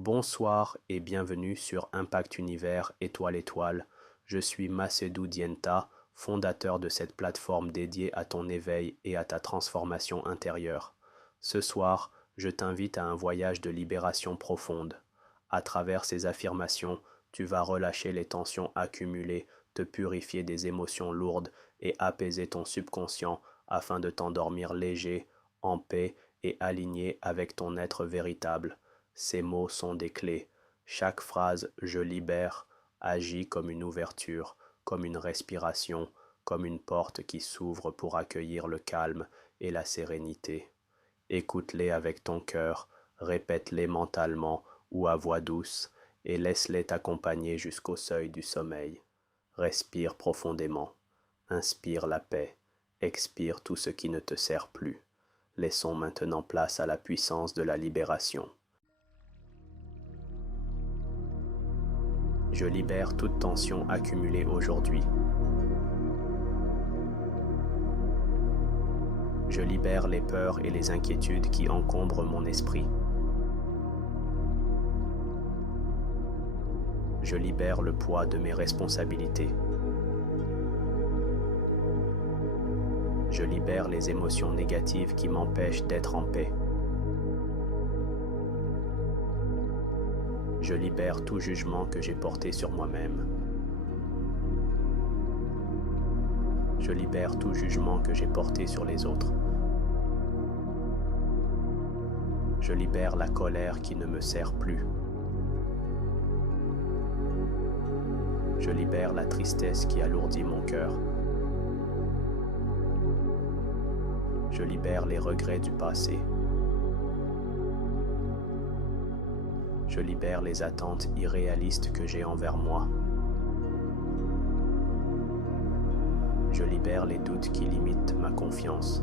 Bonsoir et bienvenue sur Impact Univers Étoile Étoile. Je suis Macedou Dienta, fondateur de cette plateforme dédiée à ton éveil et à ta transformation intérieure. Ce soir, je t'invite à un voyage de libération profonde. À travers ces affirmations, tu vas relâcher les tensions accumulées, te purifier des émotions lourdes et apaiser ton subconscient afin de t'endormir léger, en paix et aligné avec ton être véritable. Ces mots sont des clés. Chaque phrase "je libère" agit comme une ouverture, comme une respiration, comme une porte qui s'ouvre pour accueillir le calme et la sérénité. Écoute-les avec ton cœur, répète-les mentalement ou à voix douce et laisse-les t'accompagner jusqu'au seuil du sommeil. Respire profondément. Inspire la paix. Expire tout ce qui ne te sert plus. Laissons maintenant place à la puissance de la libération. Je libère toute tension accumulée aujourd'hui. Je libère les peurs et les inquiétudes qui encombrent mon esprit. Je libère le poids de mes responsabilités. Je libère les émotions négatives qui m'empêchent d'être en paix. Je libère tout jugement que j'ai porté sur moi-même. Je libère tout jugement que j'ai porté sur les autres. Je libère la colère qui ne me sert plus. Je libère la tristesse qui alourdit mon cœur. Je libère les regrets du passé. Je libère les attentes irréalistes que j'ai envers moi. Je libère les doutes qui limitent ma confiance.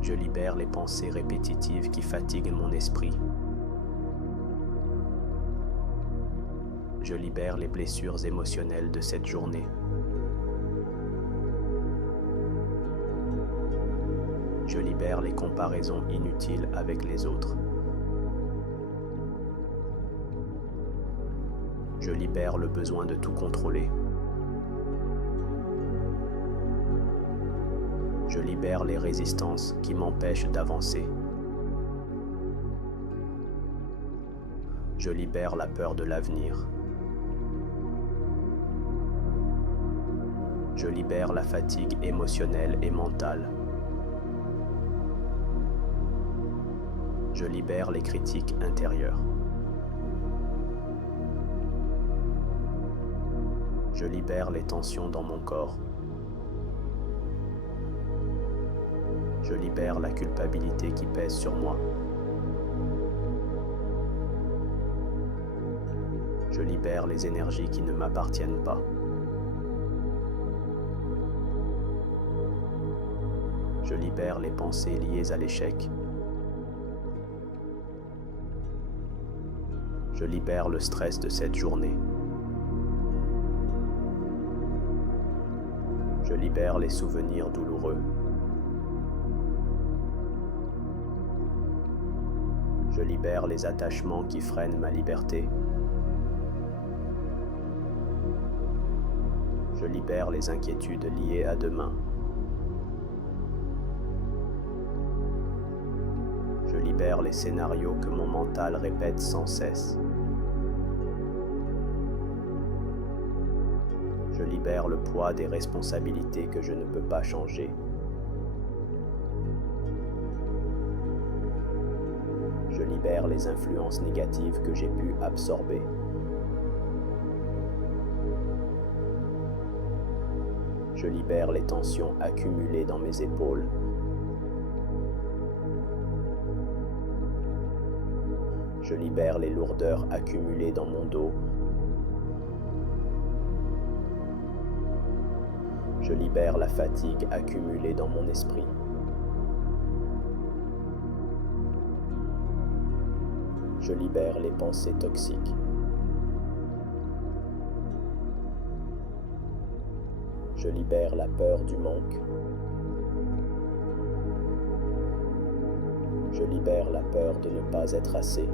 Je libère les pensées répétitives qui fatiguent mon esprit. Je libère les blessures émotionnelles de cette journée. Je libère les comparaisons inutiles avec les autres. Je libère le besoin de tout contrôler. Je libère les résistances qui m'empêchent d'avancer. Je libère la peur de l'avenir. Je libère la fatigue émotionnelle et mentale. Je libère les critiques intérieures. Je libère les tensions dans mon corps. Je libère la culpabilité qui pèse sur moi. Je libère les énergies qui ne m'appartiennent pas. Je libère les pensées liées à l'échec. Je libère le stress de cette journée. Je libère les souvenirs douloureux. Je libère les attachements qui freinent ma liberté. Je libère les inquiétudes liées à demain. Je libère les scénarios que mon mental répète sans cesse. Je libère le poids des responsabilités que je ne peux pas changer. Je libère les influences négatives que j'ai pu absorber. Je libère les tensions accumulées dans mes épaules. Je libère les lourdeurs accumulées dans mon dos. Je libère la fatigue accumulée dans mon esprit. Je libère les pensées toxiques. Je libère la peur du manque. Je libère la peur de ne pas être assez.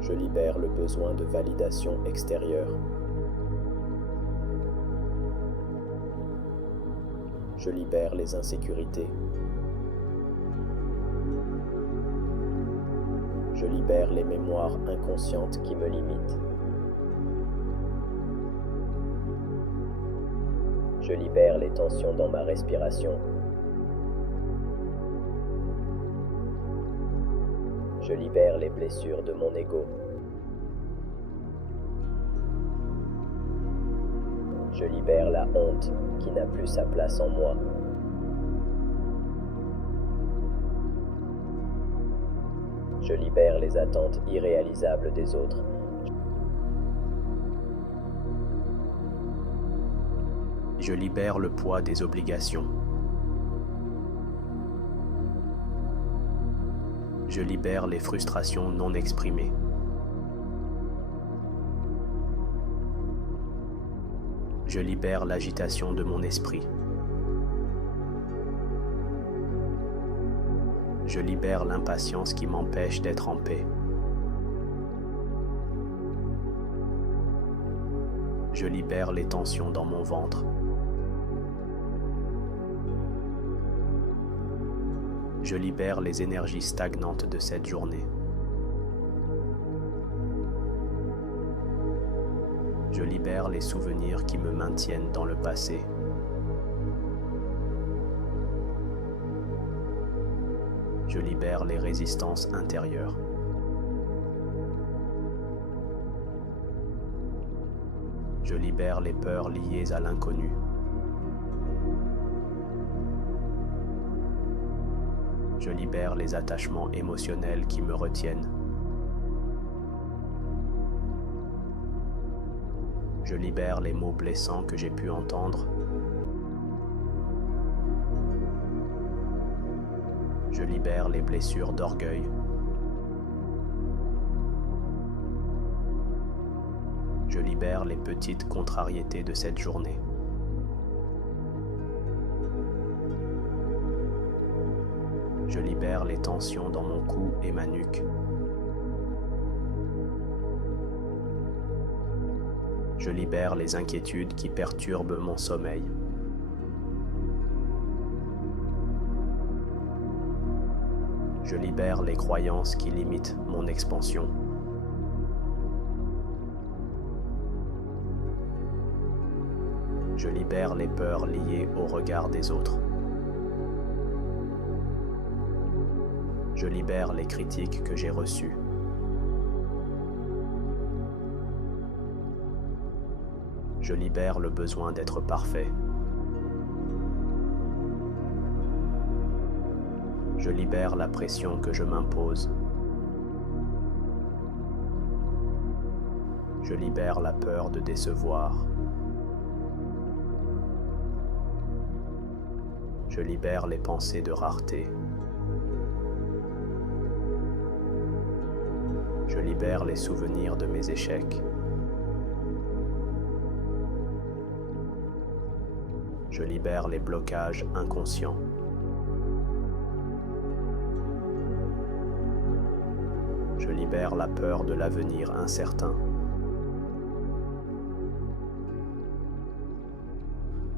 Je libère le besoin de validation extérieure. Je libère les insécurités. Je libère les mémoires inconscientes qui me limitent. Je libère les tensions dans ma respiration. Je libère les blessures de mon ego. Je libère la honte qui n'a plus sa place en moi. Je libère les attentes irréalisables des autres. Je libère le poids des obligations. Je libère les frustrations non exprimées. Je libère l'agitation de mon esprit. Je libère l'impatience qui m'empêche d'être en paix. Je libère les tensions dans mon ventre. Je libère les énergies stagnantes de cette journée. Je libère les souvenirs qui me maintiennent dans le passé. Je libère les résistances intérieures. Je libère les peurs liées à l'inconnu. Je libère les attachements émotionnels qui me retiennent. Je libère les mots blessants que j'ai pu entendre. Je libère les blessures d'orgueil. Je libère les petites contrariétés de cette journée. Je libère les tensions dans mon cou et ma nuque. Je libère les inquiétudes qui perturbent mon sommeil. Je libère les croyances qui limitent mon expansion. Je libère les peurs liées au regard des autres. Je libère les critiques que j'ai reçues. Je libère le besoin d'être parfait. Je libère la pression que je m'impose. Je libère la peur de décevoir. Je libère les pensées de rareté. Je libère les souvenirs de mes échecs. Je libère les blocages inconscients. Je libère la peur de l'avenir incertain.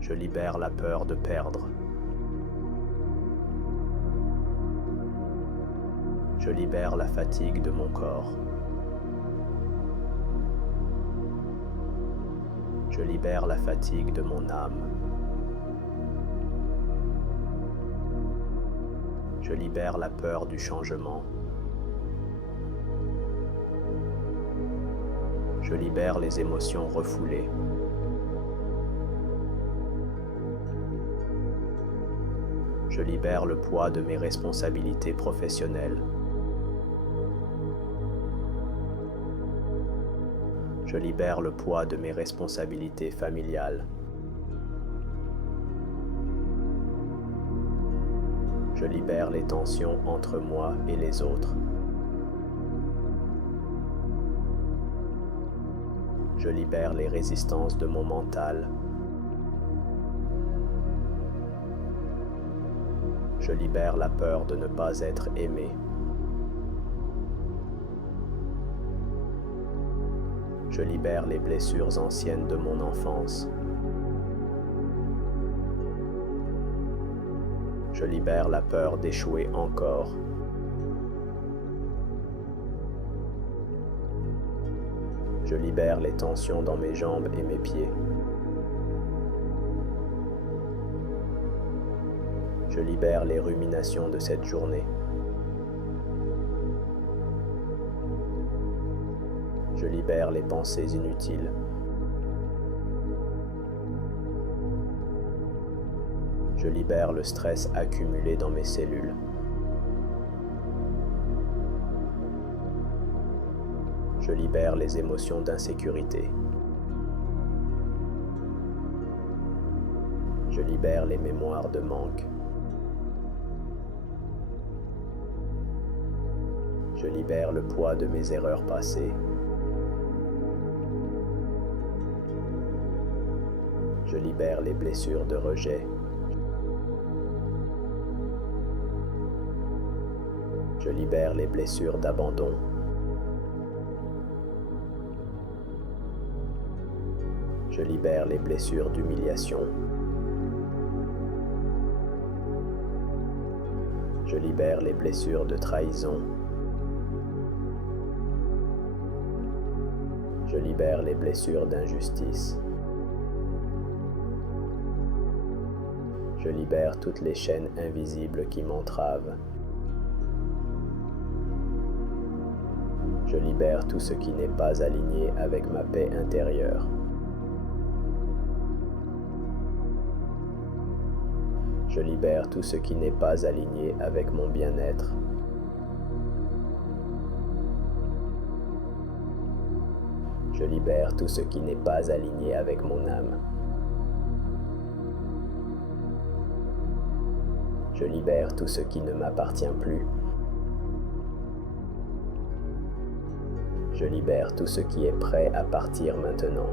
Je libère la peur de perdre. Je libère la fatigue de mon corps. Je libère la fatigue de mon âme. Je libère la peur du changement. Je libère les émotions refoulées. Je libère le poids de mes responsabilités professionnelles. Je libère le poids de mes responsabilités familiales. Je libère les tensions entre moi et les autres. Je libère les résistances de mon mental. Je libère la peur de ne pas être aimé. Je libère les blessures anciennes de mon enfance. Je libère la peur d'échouer encore. Je libère les tensions dans mes jambes et mes pieds. Je libère les ruminations de cette journée. Je libère les pensées inutiles. Je libère le stress accumulé dans mes cellules. Je libère les émotions d'insécurité. Je libère les mémoires de manque. Je libère le poids de mes erreurs passées. Je libère les blessures de rejet. Je libère les blessures d'abandon. Je libère les blessures d'humiliation. Je libère les blessures de trahison. Je libère les blessures d'injustice. Je libère toutes les chaînes invisibles qui m'entravent. Je libère tout ce qui n'est pas aligné avec ma paix intérieure. Je libère tout ce qui n'est pas aligné avec mon bien-être. Je libère tout ce qui n'est pas aligné avec mon âme. Je libère tout ce qui ne m'appartient plus. Je libère tout ce qui est prêt à partir maintenant.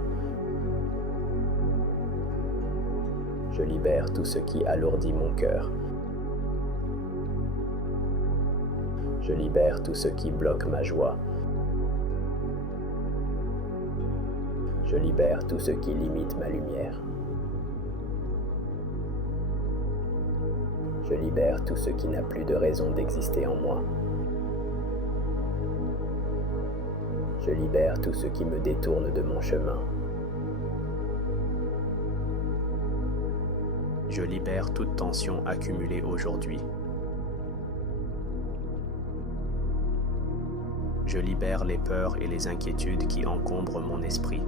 Je libère tout ce qui alourdit mon cœur. Je libère tout ce qui bloque ma joie. Je libère tout ce qui limite ma lumière. Je libère tout ce qui n'a plus de raison d'exister en moi. Je libère tout ce qui me détourne de mon chemin. Je libère toute tension accumulée aujourd'hui. Je libère les peurs et les inquiétudes qui encombrent mon esprit.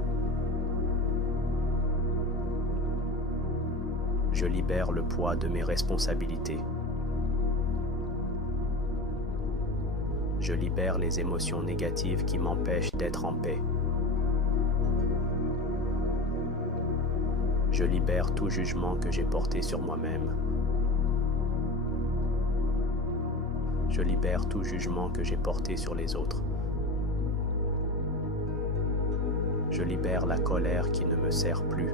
Je libère le poids de mes responsabilités. Je libère les émotions négatives qui m'empêchent d'être en paix. Je libère tout jugement que j'ai porté sur moi-même. Je libère tout jugement que j'ai porté sur les autres. Je libère la colère qui ne me sert plus.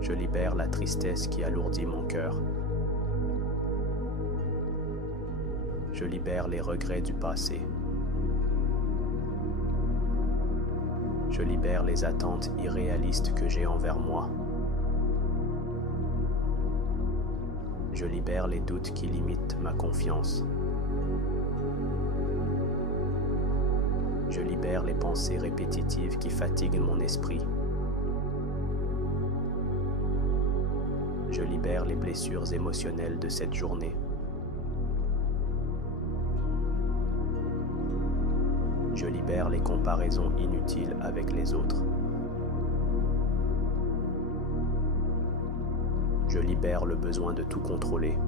Je libère la tristesse qui alourdit mon cœur. Je libère les regrets du passé. Je libère les attentes irréalistes que j'ai envers moi. Je libère les doutes qui limitent ma confiance. Je libère les pensées répétitives qui fatiguent mon esprit. Je libère les blessures émotionnelles de cette journée. Je libère les comparaisons inutiles avec les autres. Je libère le besoin de tout contrôler.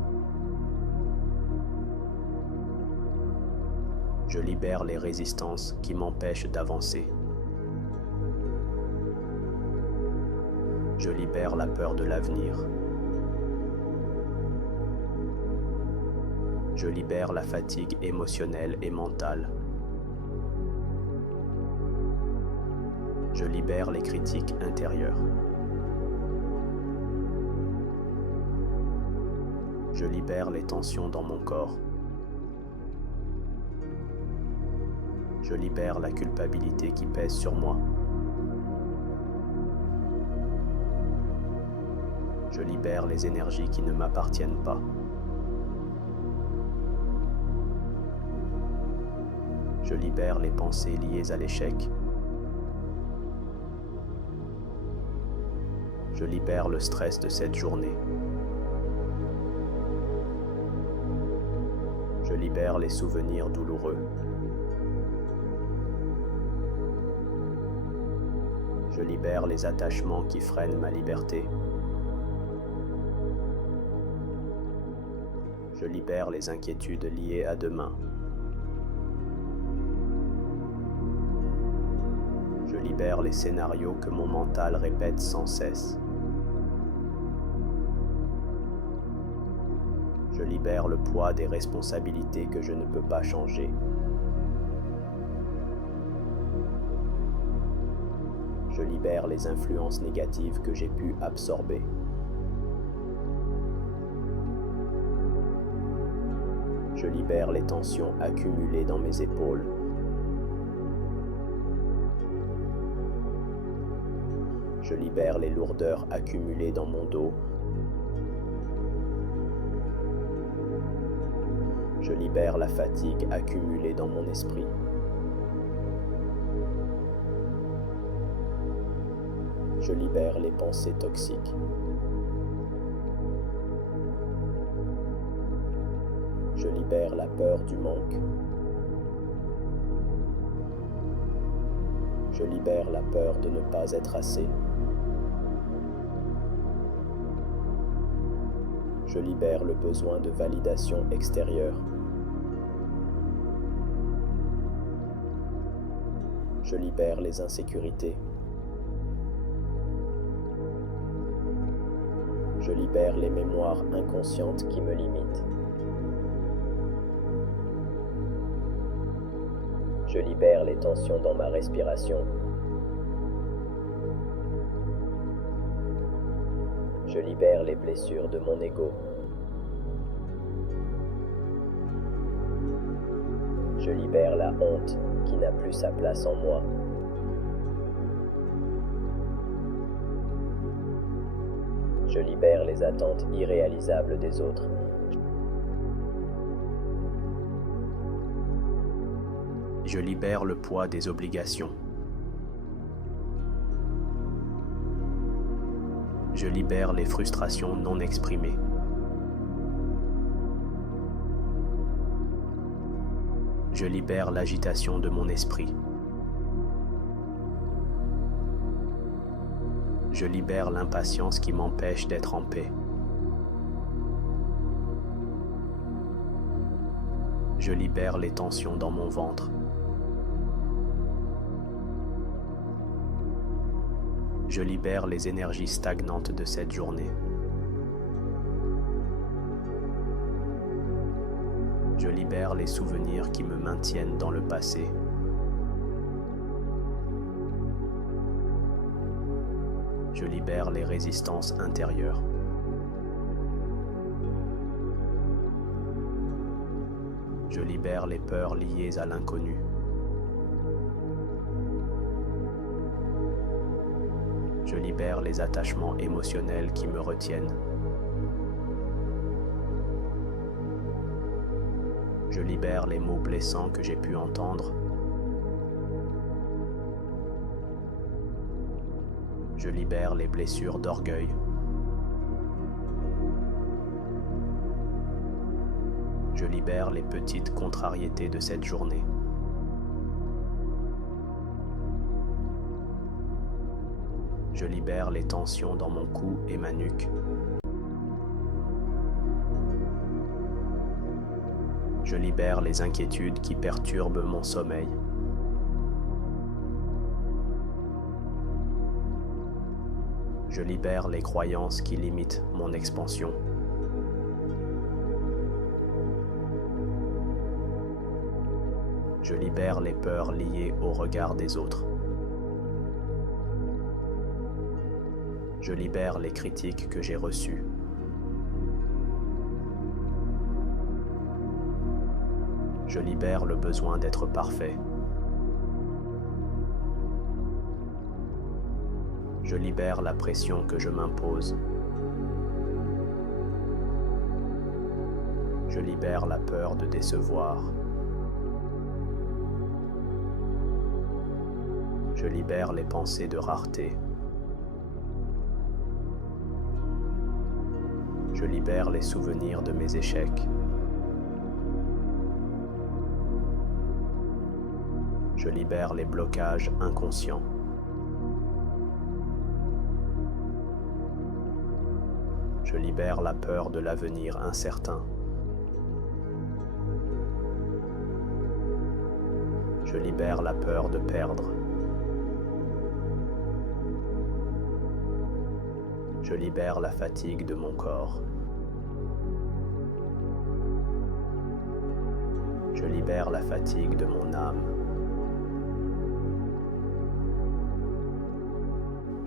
Je libère les résistances qui m'empêchent d'avancer. Je libère la peur de l'avenir. Je libère la fatigue émotionnelle et mentale. Je libère les critiques intérieures. Je libère les tensions dans mon corps. Je libère la culpabilité qui pèse sur moi. Je libère les énergies qui ne m'appartiennent pas. Je libère les pensées liées à l'échec. Je libère le stress de cette journée. Je libère les souvenirs douloureux. Je libère les attachements qui freinent ma liberté. Je libère les inquiétudes liées à demain. Je libère les scénarios que mon mental répète sans cesse. Je libère le poids des responsabilités que je ne peux pas changer. Je libère les influences négatives que j'ai pu absorber. Je libère les tensions accumulées dans mes épaules. Je libère les lourdeurs accumulées dans mon dos. Je libère la fatigue accumulée dans mon esprit. Je libère les pensées toxiques. Je libère la peur du manque. Je libère la peur de ne pas être assez. Je libère le besoin de validation extérieure. Je libère les insécurités. Je libère les mémoires inconscientes qui me limitent. Je libère les tensions dans ma respiration. Je libère les blessures de mon ego. Je libère la honte qui n'a plus sa place en moi. Je libère les attentes irréalisables des autres. Je libère le poids des obligations. Je libère les frustrations non exprimées. Je libère l'agitation de mon esprit. Je libère l'impatience qui m'empêche d'être en paix. Je libère les tensions dans mon ventre. Je libère les énergies stagnantes de cette journée. Je libère les souvenirs qui me maintiennent dans le passé. Je libère les résistances intérieures. Je libère les peurs liées à l'inconnu. Je libère les attachements émotionnels qui me retiennent. Je libère les mots blessants que j'ai pu entendre. Je libère les blessures d'orgueil. Je libère les petites contrariétés de cette journée. Je libère les tensions dans mon cou et ma nuque. Je libère les inquiétudes qui perturbent mon sommeil. Je libère les croyances qui limitent mon expansion. Je libère les peurs liées au regard des autres. Je libère les critiques que j'ai reçues. Je libère le besoin d'être parfait. Je libère la pression que je m'impose. Je libère la peur de décevoir. Je libère les pensées de rareté. Je libère les souvenirs de mes échecs. Je libère les blocages inconscients. Je libère la peur de l'avenir incertain. Je libère la peur de perdre. Je libère la fatigue de mon corps. Je libère la fatigue de mon âme.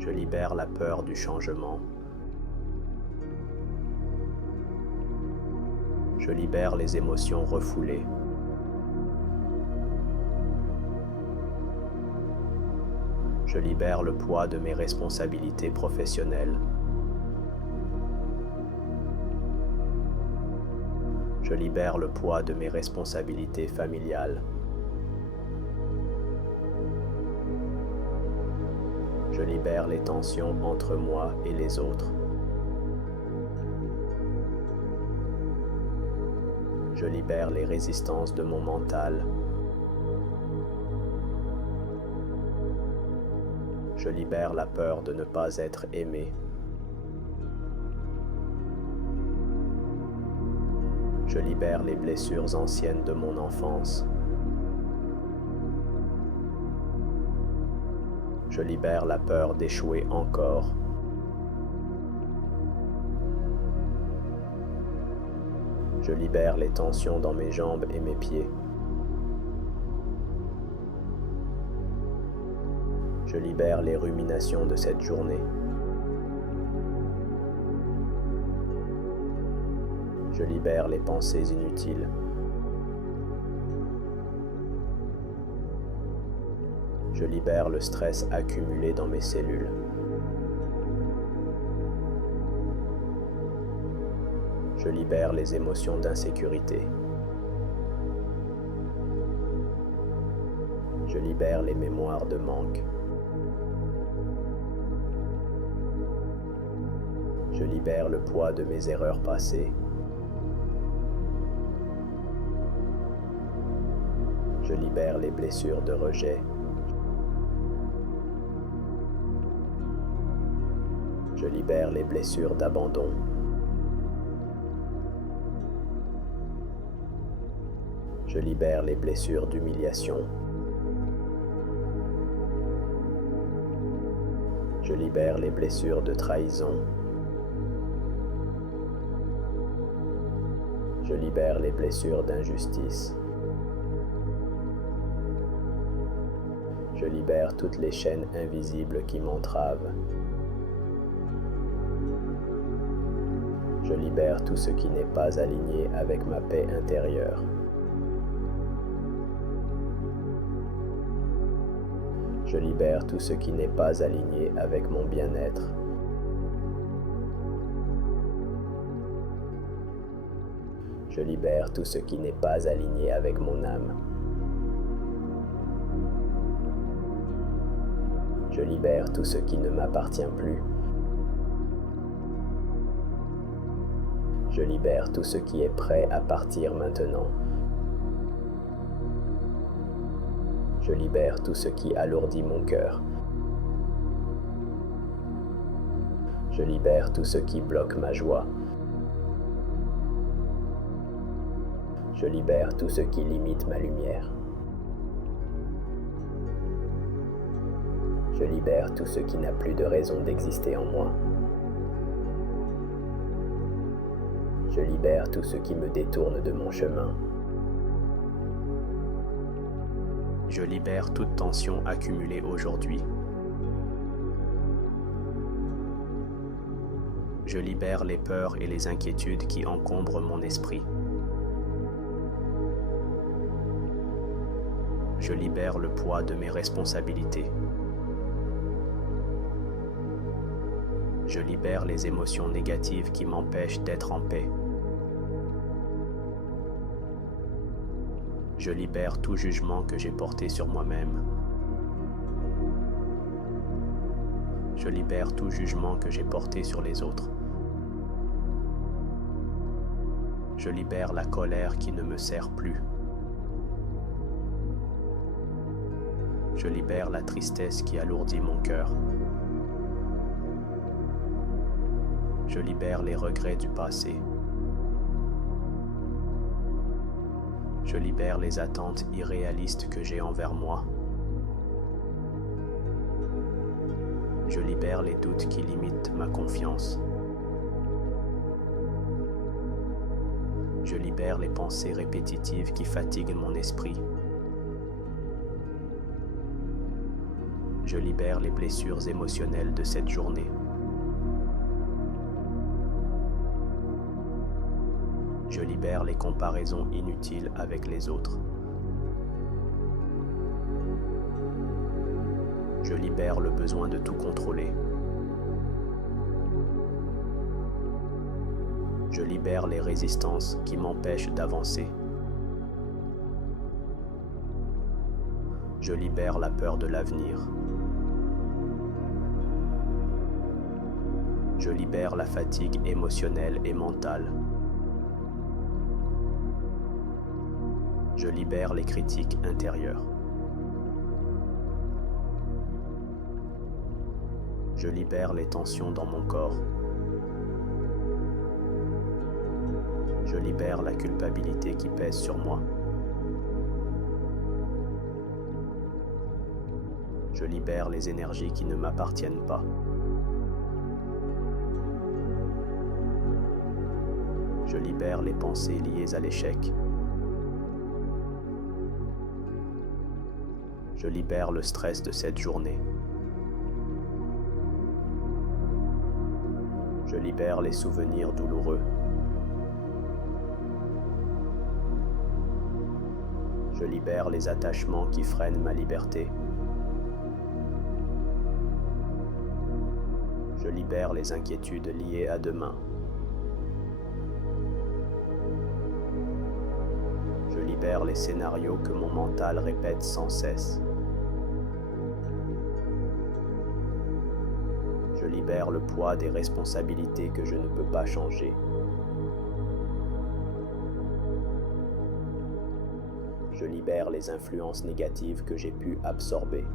Je libère la peur du changement. Je libère les émotions refoulées. Je libère le poids de mes responsabilités professionnelles. Je libère le poids de mes responsabilités familiales. Je libère les tensions entre moi et les autres. Je libère les résistances de mon mental. Je libère la peur de ne pas être aimé. Je libère les blessures anciennes de mon enfance. Je libère la peur d'échouer encore. Je libère les tensions dans mes jambes et mes pieds. Je libère les ruminations de cette journée. Je libère les pensées inutiles. Je libère le stress accumulé dans mes cellules. Je libère les émotions d'insécurité. Je libère les mémoires de manque. Je libère le poids de mes erreurs passées. Je libère les blessures de rejet. Je libère les blessures d'abandon. Je libère les blessures d'humiliation. Je libère les blessures de trahison. Je libère les blessures d'injustice. Je libère toutes les chaînes invisibles qui m'entravent. Je libère tout ce qui n'est pas aligné avec ma paix intérieure. Je libère tout ce qui n'est pas aligné avec mon bien-être. Je libère tout ce qui n'est pas aligné avec mon âme. Je libère tout ce qui ne m'appartient plus. Je libère tout ce qui est prêt à partir maintenant. Je libère tout ce qui alourdit mon cœur. Je libère tout ce qui bloque ma joie. Je libère tout ce qui limite ma lumière. Je libère tout ce qui n'a plus de raison d'exister en moi. Je libère tout ce qui me détourne de mon chemin. Je libère toute tension accumulée aujourd'hui. Je libère les peurs et les inquiétudes qui encombrent mon esprit. Je libère le poids de mes responsabilités. Je libère les émotions négatives qui m'empêchent d'être en paix. Je libère tout jugement que j'ai porté sur moi-même. Je libère tout jugement que j'ai porté sur les autres. Je libère la colère qui ne me sert plus. Je libère la tristesse qui alourdit mon cœur. Je libère les regrets du passé. Je libère les attentes irréalistes que j'ai envers moi. Je libère les doutes qui limitent ma confiance. Je libère les pensées répétitives qui fatiguent mon esprit. Je libère les blessures émotionnelles de cette journée. Je libère les comparaisons inutiles avec les autres. Je libère le besoin de tout contrôler. Je libère les résistances qui m'empêchent d'avancer. Je libère la peur de l'avenir. Je libère la fatigue émotionnelle et mentale. Je libère les critiques intérieures. Je libère les tensions dans mon corps. Je libère la culpabilité qui pèse sur moi. Je libère les énergies qui ne m'appartiennent pas. Je libère les pensées liées à l'échec. Je libère le stress de cette journée. Je libère les souvenirs douloureux. Je libère les attachements qui freinent ma liberté. Je libère les inquiétudes liées à demain. Je libère les scénarios que mon mental répète sans cesse. Je libère le poids des responsabilités que je ne peux pas changer. Je libère les influences négatives que j'ai pu absorber.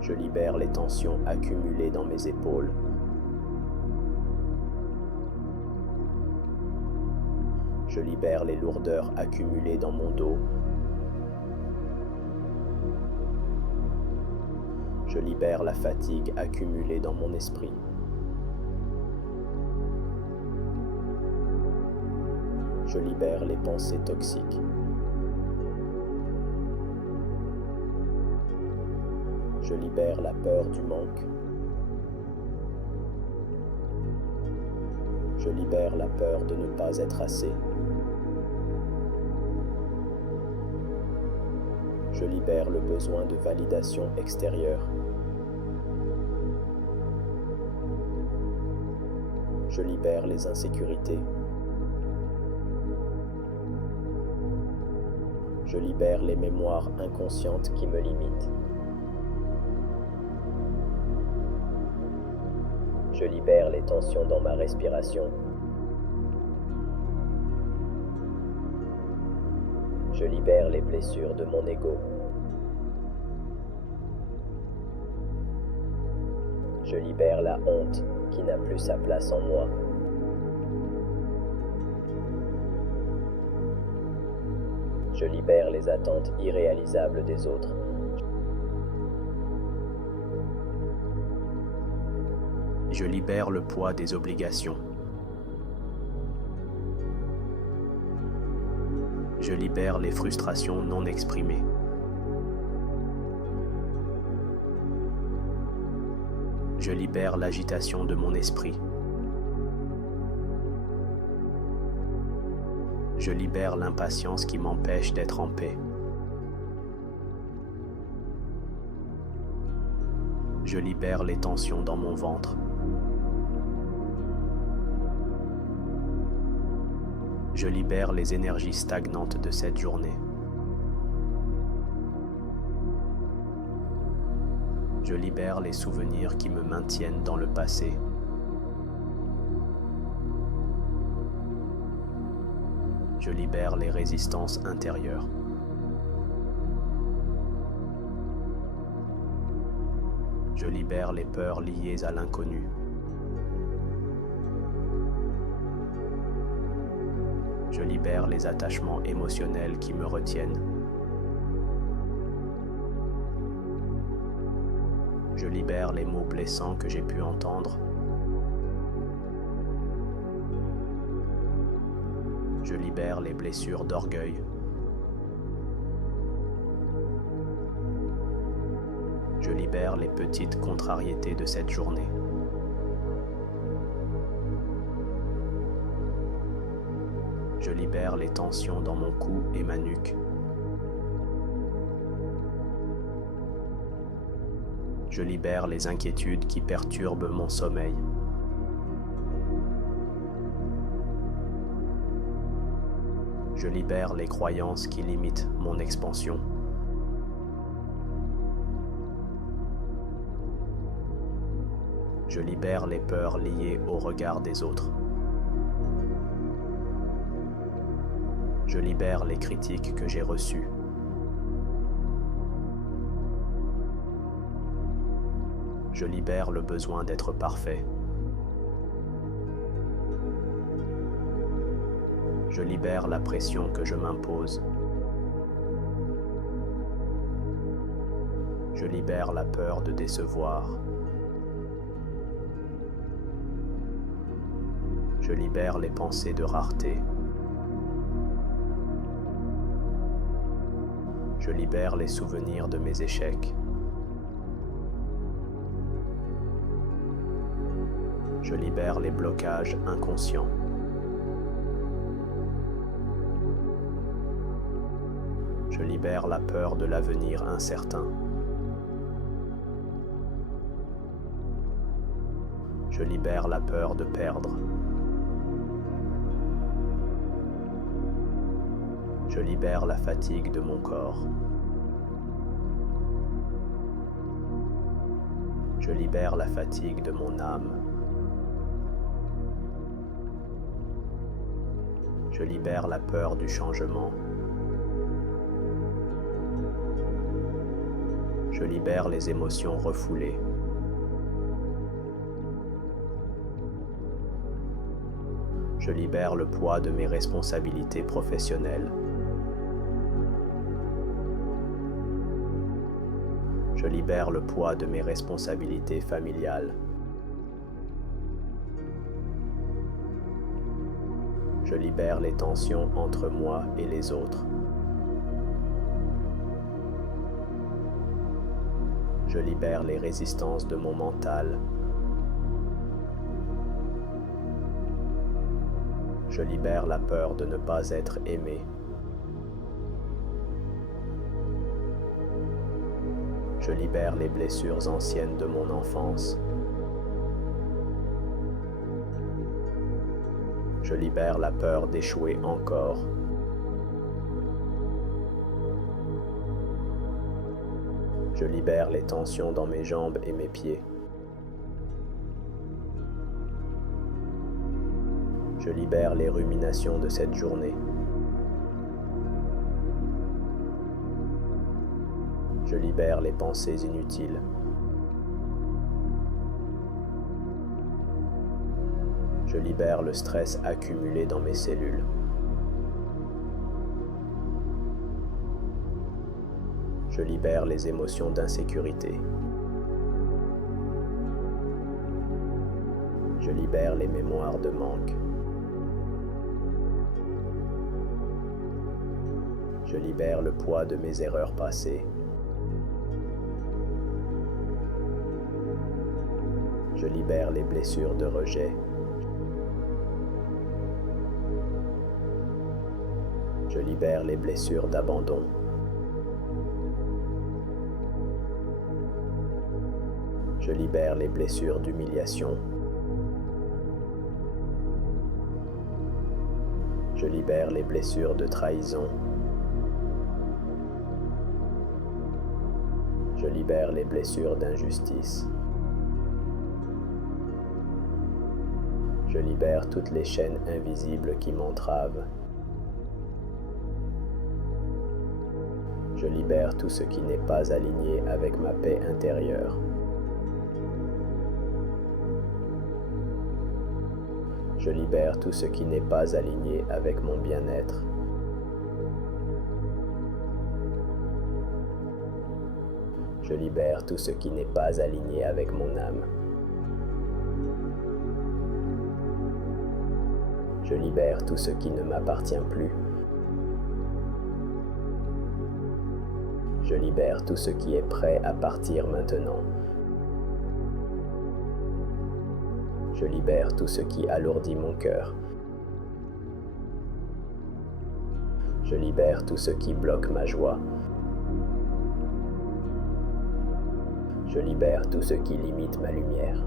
Je libère les tensions accumulées dans mes épaules. Je libère les lourdeurs accumulées dans mon dos. Je libère la fatigue accumulée dans mon esprit. Je libère les pensées toxiques. Je libère la peur du manque. Je libère la peur de ne pas être assez. Je libère le besoin de validation extérieure. Je libère les insécurités. Je libère les mémoires inconscientes qui me limitent. Je libère les tensions dans ma respiration. Je libère les blessures de mon ego. Je libère la honte qui n'a plus sa place en moi. Je libère les attentes irréalisables des autres. Je libère le poids des obligations. Je libère les frustrations non exprimées. Je libère l'agitation de mon esprit. Je libère l'impatience qui m'empêche d'être en paix. Je libère les tensions dans mon ventre. Je libère les énergies stagnantes de cette journée. Je libère les souvenirs qui me maintiennent dans le passé. Je libère les résistances intérieures. Je libère les peurs liées à l'inconnu. Je libère les attachements émotionnels qui me retiennent. Je libère les mots blessants que j'ai pu entendre. Je libère les blessures d'orgueil. Je libère les petites contrariétés de cette journée. Je libère les tensions dans mon cou et ma nuque. Je libère les inquiétudes qui perturbent mon sommeil. Je libère les croyances qui limitent mon expansion. Je libère les peurs liées au regard des autres. Je libère les critiques que j'ai reçues. Je libère le besoin d'être parfait. Je libère la pression que je m'impose. Je libère la peur de décevoir. Je libère les pensées de rareté. Je libère les souvenirs de mes échecs. Je libère les blocages inconscients. Je libère la peur de l'avenir incertain. Je libère la peur de perdre. Je libère la fatigue de mon corps. Je libère la fatigue de mon âme. Je libère la peur du changement. Je libère les émotions refoulées. Je libère le poids de mes responsabilités professionnelles. Je libère le poids de mes responsabilités familiales. Je libère les tensions entre moi et les autres. Je libère les résistances de mon mental. Je libère la peur de ne pas être aimé. Je libère les blessures anciennes de mon enfance. Je libère la peur d'échouer encore. Je libère les tensions dans mes jambes et mes pieds. Je libère les ruminations de cette journée. Je libère les pensées inutiles. Je libère le stress accumulé dans mes cellules. Je libère les émotions d'insécurité. Je libère les mémoires de manque. Je libère le poids de mes erreurs passées. Je libère les blessures de rejet. Je libère les blessures d'abandon. Je libère les blessures d'humiliation. Je libère les blessures de trahison. Je libère les blessures d'injustice. Je libère toutes les chaînes invisibles qui m'entravent. Je libère tout ce qui n'est pas aligné avec ma paix intérieure. Je libère tout ce qui n'est pas aligné avec mon bien-être. Je libère tout ce qui n'est pas aligné avec mon âme. Je libère tout ce qui ne m'appartient plus. Je libère tout ce qui est prêt à partir maintenant. Je libère tout ce qui alourdit mon cœur. Je libère tout ce qui bloque ma joie. Je libère tout ce qui limite ma lumière.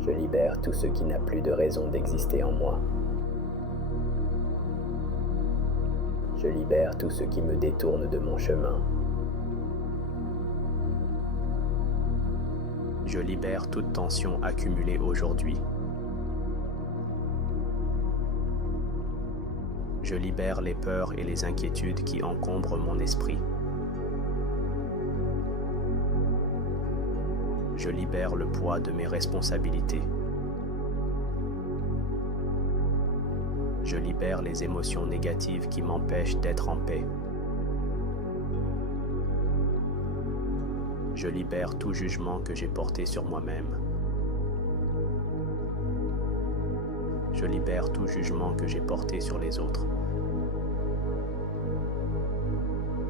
Je libère tout ce qui n'a plus de raison d'exister en moi. Je libère tout ce qui me détourne de mon chemin. Je libère toute tension accumulée aujourd'hui. Je libère les peurs et les inquiétudes qui encombrent mon esprit. Je libère le poids de mes responsabilités. Je libère les émotions négatives qui m'empêchent d'être en paix. Je libère tout jugement que j'ai porté sur moi-même. Je libère tout jugement que j'ai porté sur les autres.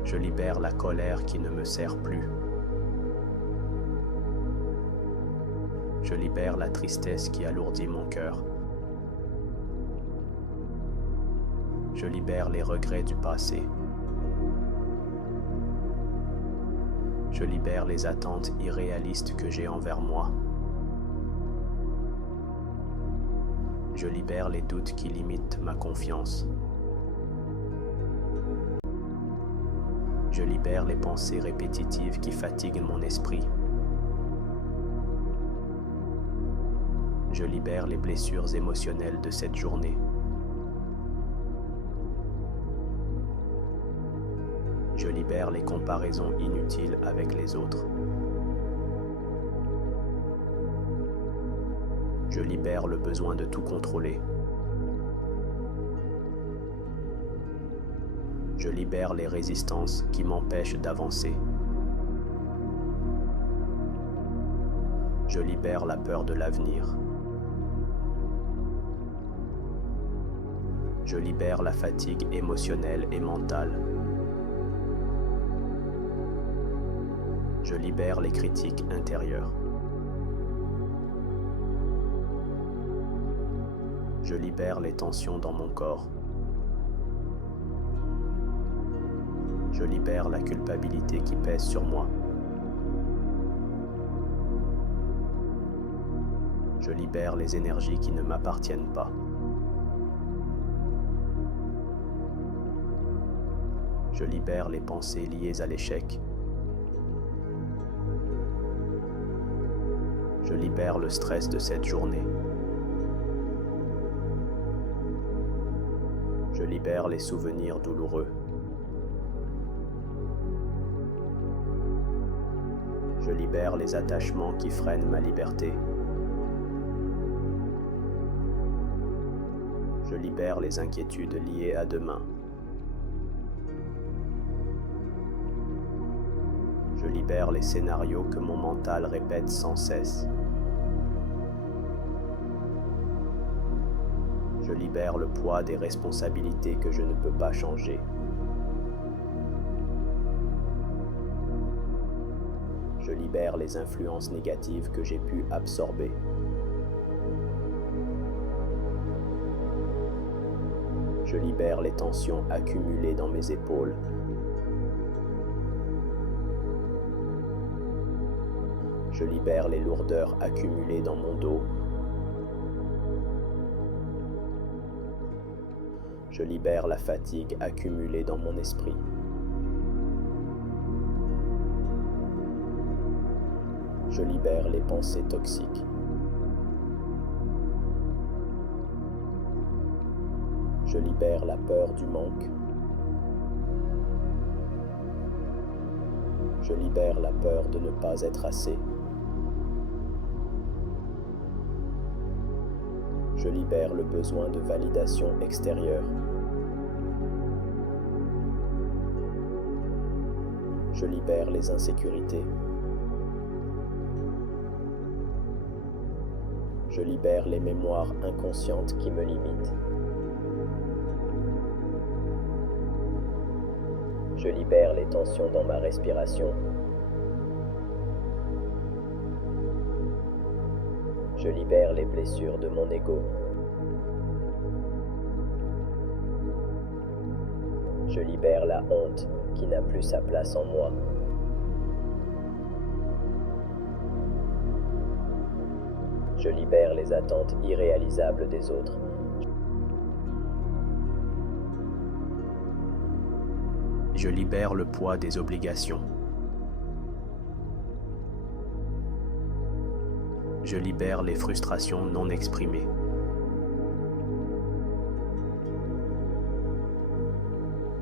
Je libère la colère qui ne me sert plus. Je libère la tristesse qui alourdit mon cœur. Je libère les regrets du passé. Je libère les attentes irréalistes que j'ai envers moi. Je libère les doutes qui limitent ma confiance. Je libère les pensées répétitives qui fatiguent mon esprit. Je libère les blessures émotionnelles de cette journée. Je libère les comparaisons inutiles avec les autres. Je libère le besoin de tout contrôler. Je libère les résistances qui m'empêchent d'avancer. Je libère la peur de l'avenir. Je libère la fatigue émotionnelle et mentale. Je libère les critiques intérieures. Je libère les tensions dans mon corps. Je libère la culpabilité qui pèse sur moi. Je libère les énergies qui ne m'appartiennent pas. Je libère les pensées liées à l'échec. Je libère le stress de cette journée. Je libère les souvenirs douloureux. Je libère les attachements qui freinent ma liberté. Je libère les inquiétudes liées à demain. Je libère les scénarios que mon mental répète sans cesse. Je libère le poids des responsabilités que je ne peux pas changer. Je libère les influences négatives que j'ai pu absorber. Je libère les tensions accumulées dans mes épaules. Je libère les lourdeurs accumulées dans mon dos. Je libère la fatigue accumulée dans mon esprit. Je libère les pensées toxiques. Je libère la peur du manque. Je libère la peur de ne pas être assez. Je libère le besoin de validation extérieure. Je libère les insécurités. Je libère les mémoires inconscientes qui me limitent. Je libère les tensions dans ma respiration. Je libère les blessures de mon ego. Je libère la honte qui n'a plus sa place en moi. Je libère les attentes irréalisables des autres. Je libère le poids des obligations. Je libère les frustrations non exprimées.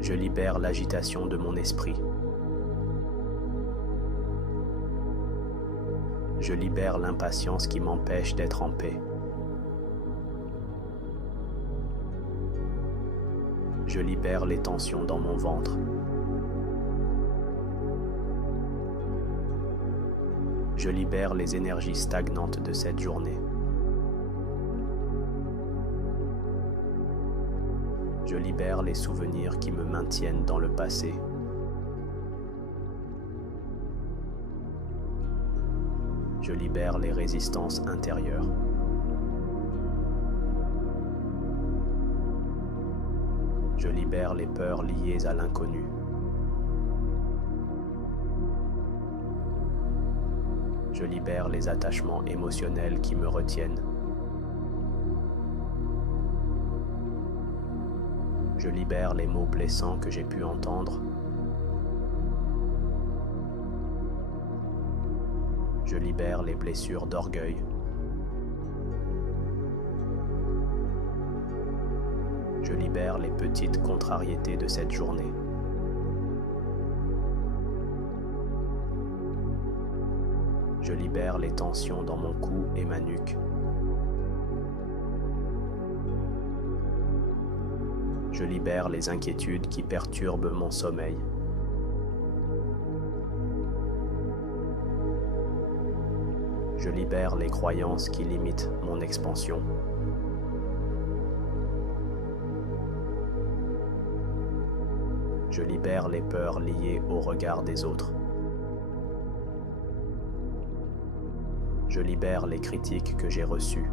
Je libère l'agitation de mon esprit. Je libère l'impatience qui m'empêche d'être en paix. Je libère les tensions dans mon ventre. Je libère les énergies stagnantes de cette journée. Je libère les souvenirs qui me maintiennent dans le passé. Je libère les résistances intérieures. Je libère les peurs liées à l'inconnu. Je libère les attachements émotionnels qui me retiennent. Je libère les mots blessants que j'ai pu entendre. Je libère les blessures d'orgueil. Je libère les petites contrariétés de cette journée. Je libère les tensions dans mon cou et ma nuque. Je libère les inquiétudes qui perturbent mon sommeil. Je libère les croyances qui limitent mon expansion. Je libère les peurs liées au regard des autres. Je libère les critiques que j'ai reçues.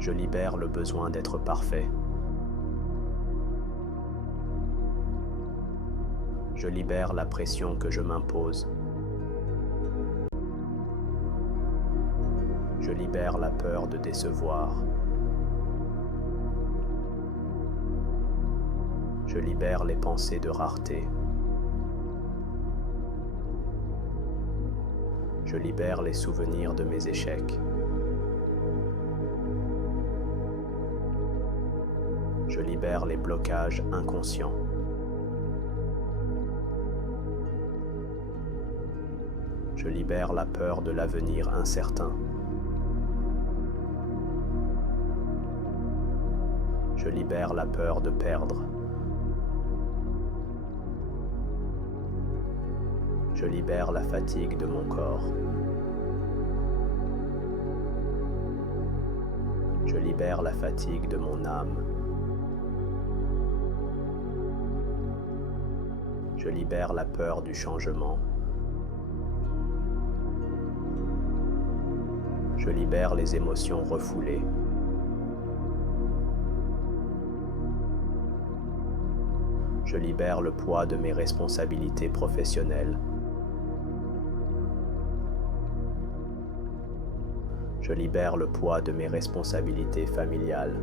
Je libère le besoin d'être parfait. Je libère la pression que je m'impose. Je libère la peur de décevoir. Je libère les pensées de rareté. Je libère les souvenirs de mes échecs. Je libère les blocages inconscients. Je libère la peur de l'avenir incertain. Je libère la peur de perdre. Je libère la fatigue de mon corps. Je libère la fatigue de mon âme. Je libère la peur du changement. Je libère les émotions refoulées. Je libère le poids de mes responsabilités professionnelles. Je libère le poids de mes responsabilités familiales.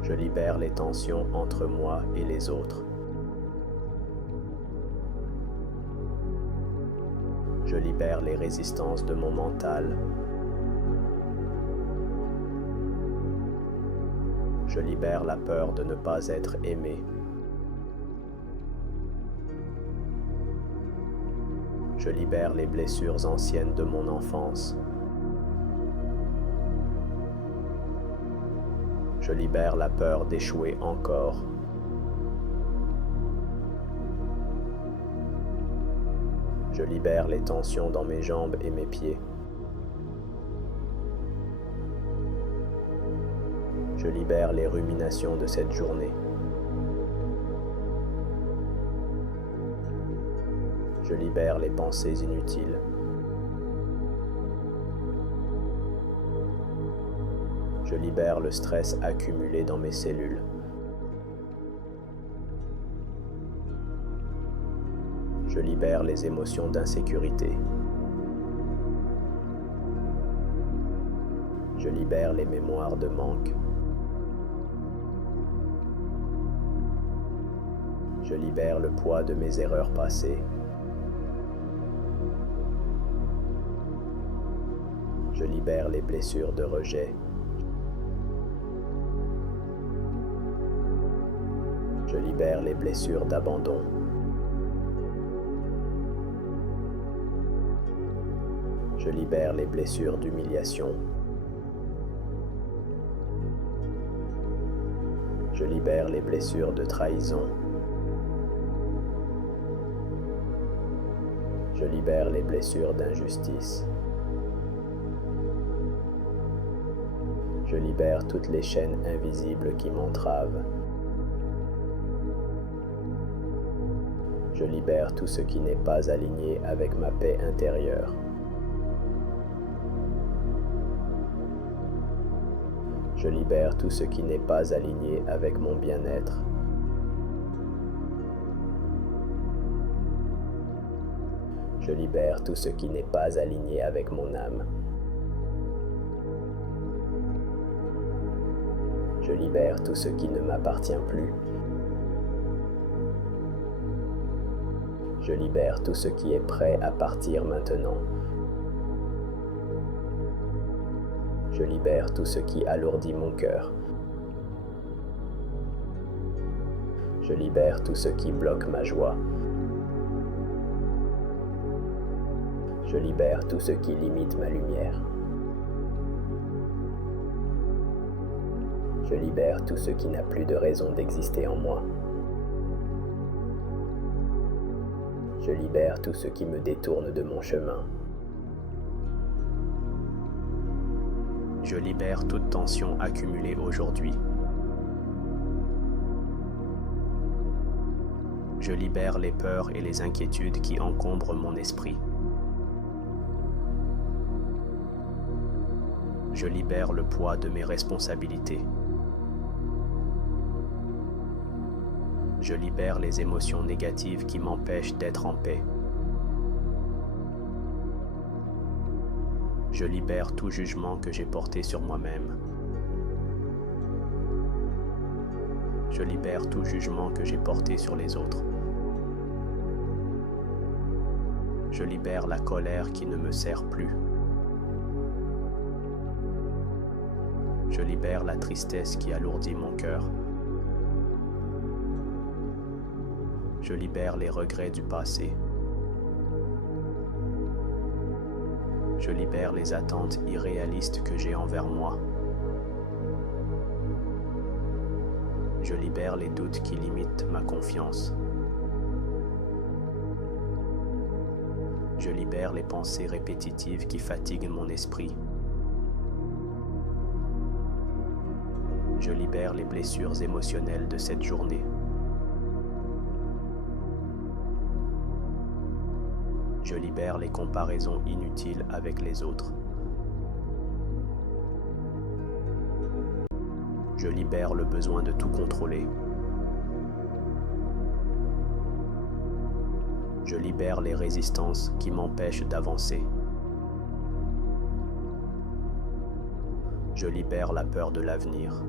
Je libère les tensions entre moi et les autres. Je libère les résistances de mon mental. Je libère la peur de ne pas être aimé. Je libère les blessures anciennes de mon enfance. Je libère la peur d'échouer encore. Je libère les tensions dans mes jambes et mes pieds. Je libère les ruminations de cette journée. Je libère les pensées inutiles. Je libère le stress accumulé dans mes cellules. Je libère les émotions d'insécurité. Je libère les mémoires de manque. Je libère le poids de mes erreurs passées. Je libère les blessures de rejet. Je libère les blessures d'abandon. Je libère les blessures d'humiliation. Je libère les blessures de trahison. Je libère les blessures d'injustice. Je libère toutes les chaînes invisibles qui m'entravent. Je libère tout ce qui n'est pas aligné avec ma paix intérieure. Je libère tout ce qui n'est pas aligné avec mon bien-être. Je libère tout ce qui n'est pas aligné avec mon âme. Je libère tout ce qui ne m'appartient plus. Je libère tout ce qui est prêt à partir maintenant. Je libère tout ce qui alourdit mon cœur. Je libère tout ce qui bloque ma joie. Je libère tout ce qui limite ma lumière. Je libère tout ce qui n'a plus de raison d'exister en moi. Je libère tout ce qui me détourne de mon chemin. Je libère toute tension accumulée aujourd'hui. Je libère les peurs et les inquiétudes qui encombrent mon esprit. Je libère le poids de mes responsabilités. Je libère les émotions négatives qui m'empêchent d'être en paix. Je libère tout jugement que j'ai porté sur moi-même. Je libère tout jugement que j'ai porté sur les autres. Je libère la colère qui ne me sert plus. Je libère la tristesse qui alourdit mon cœur. Je libère les regrets du passé. Je libère les attentes irréalistes que j'ai envers moi. Je libère les doutes qui limitent ma confiance. Je libère les pensées répétitives qui fatiguent mon esprit. Je libère les blessures émotionnelles de cette journée. Je libère les comparaisons inutiles avec les autres. Je libère le besoin de tout contrôler. Je libère les résistances qui m'empêchent d'avancer. Je libère la peur de l'avenir.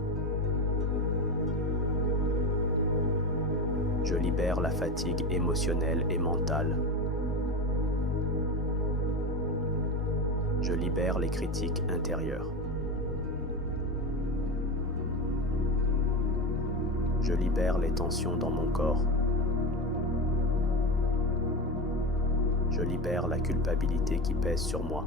Je libère la fatigue émotionnelle et mentale. Je libère les critiques intérieures. Je libère les tensions dans mon corps. Je libère la culpabilité qui pèse sur moi.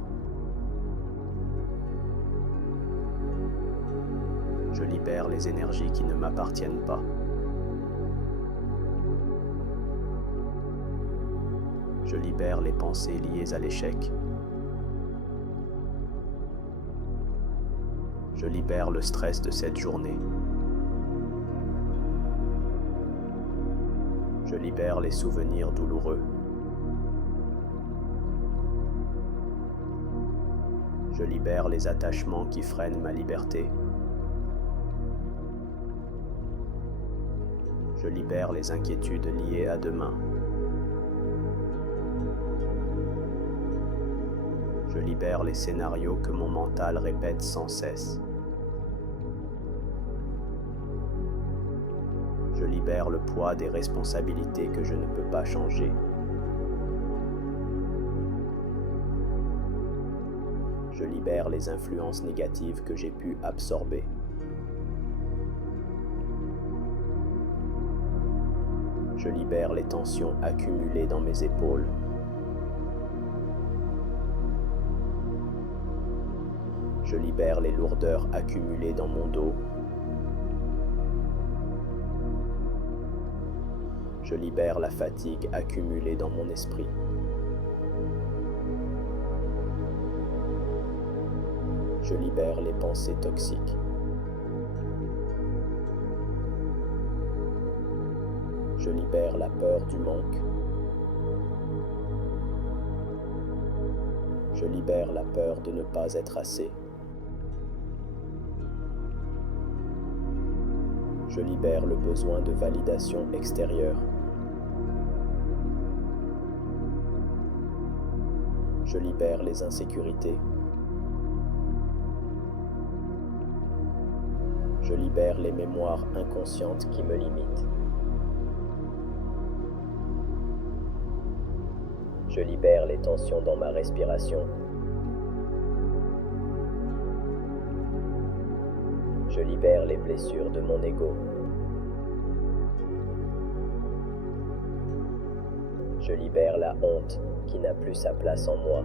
Je libère les énergies qui ne m'appartiennent pas. Je libère les pensées liées à l'échec. Je libère le stress de cette journée. Je libère les souvenirs douloureux. Je libère les attachements qui freinent ma liberté. Je libère les inquiétudes liées à demain. Je libère les scénarios que mon mental répète sans cesse. Je libère le poids des responsabilités que je ne peux pas changer. Je libère les influences négatives que j'ai pu absorber. Je libère les tensions accumulées dans mes épaules. Je libère les lourdeurs accumulées dans mon dos. Je libère la fatigue accumulée dans mon esprit. Je libère les pensées toxiques. Je libère la peur du manque. Je libère la peur de ne pas être assez. Je libère le besoin de validation extérieure. Je libère les insécurités. Je libère les mémoires inconscientes qui me limitent. Je libère les tensions dans ma respiration. Je libère les blessures de mon ego. Je libère la honte qui n'a plus sa place en moi.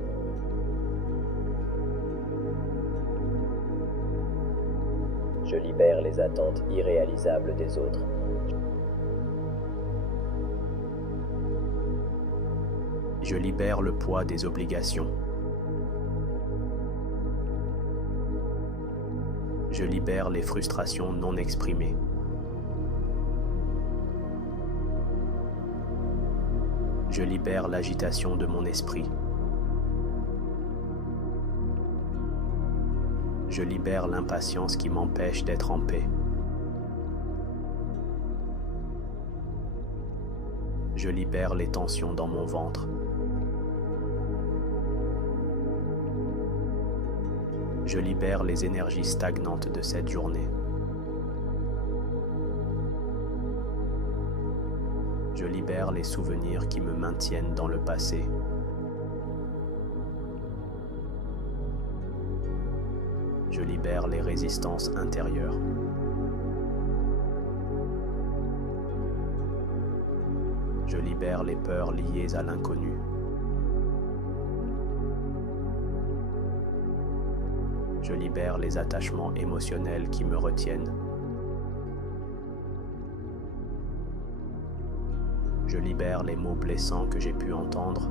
Je libère les attentes irréalisables des autres. Je libère le poids des obligations. Je libère les frustrations non exprimées. Je libère l'agitation de mon esprit. Je libère l'impatience qui m'empêche d'être en paix. Je libère les tensions dans mon ventre. Je libère les énergies stagnantes de cette journée. Je libère les souvenirs qui me maintiennent dans le passé. Je libère les résistances intérieures. Je libère les peurs liées à l'inconnu. Je libère les attachements émotionnels qui me retiennent. Je libère les mots blessants que j'ai pu entendre.